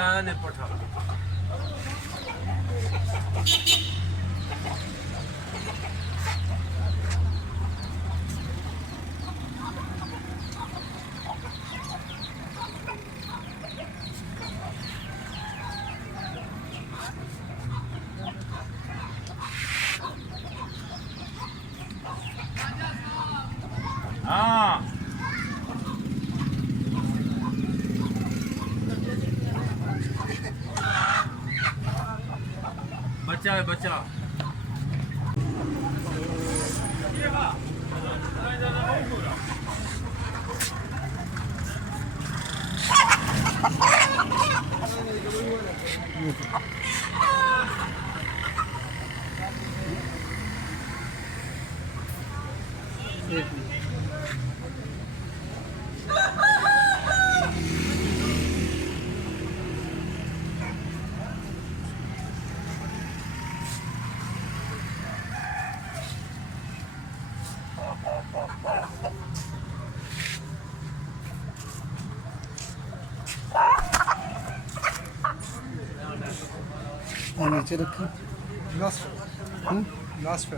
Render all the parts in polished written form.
बच्चा ने पठा हाँ बच्चा है बच्चा नीचे रखा लास्ट पे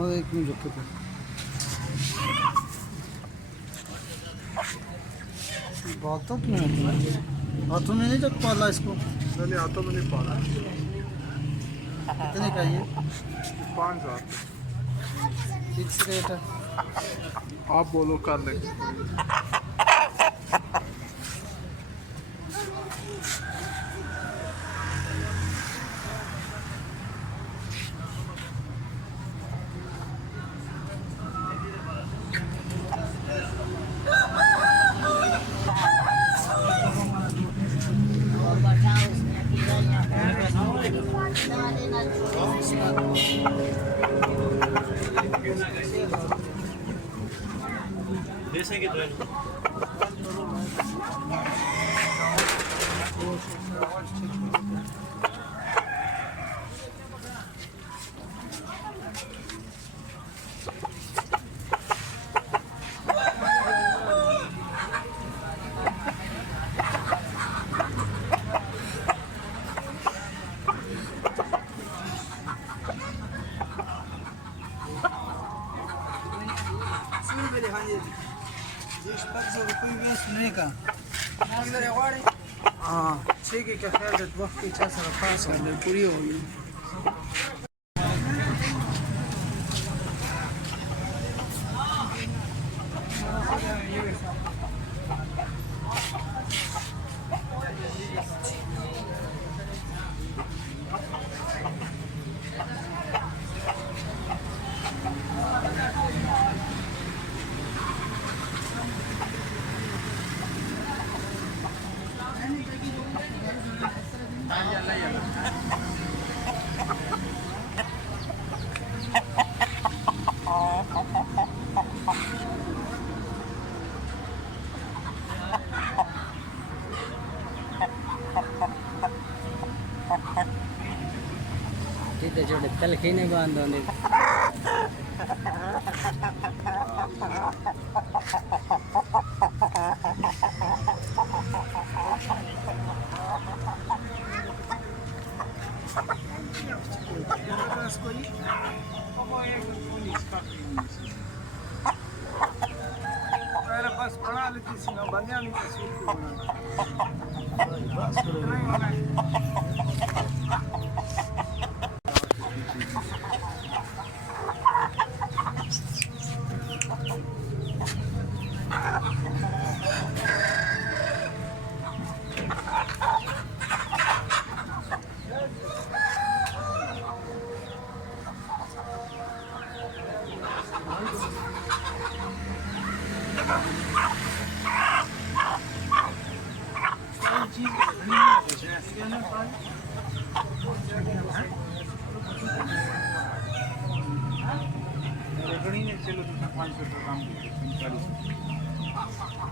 और एक मिनट रखे थे बहुत तो क्यों हाथों में नहीं जब पाला इसको मैंने हाथों में नहीं पाला। कितने का ये 5,000 फिक्स रेट है आप बोलो कर लेंगे। जैसे कि सुनने का हाँ ठीक है क्या ख्याल है वक्त की इच्छा से पास कर दे पूरी होगी जोड़े तलखी नहीं बांध बस बना लेती सी ना बनिया नहीं चलो तो 500 काम 45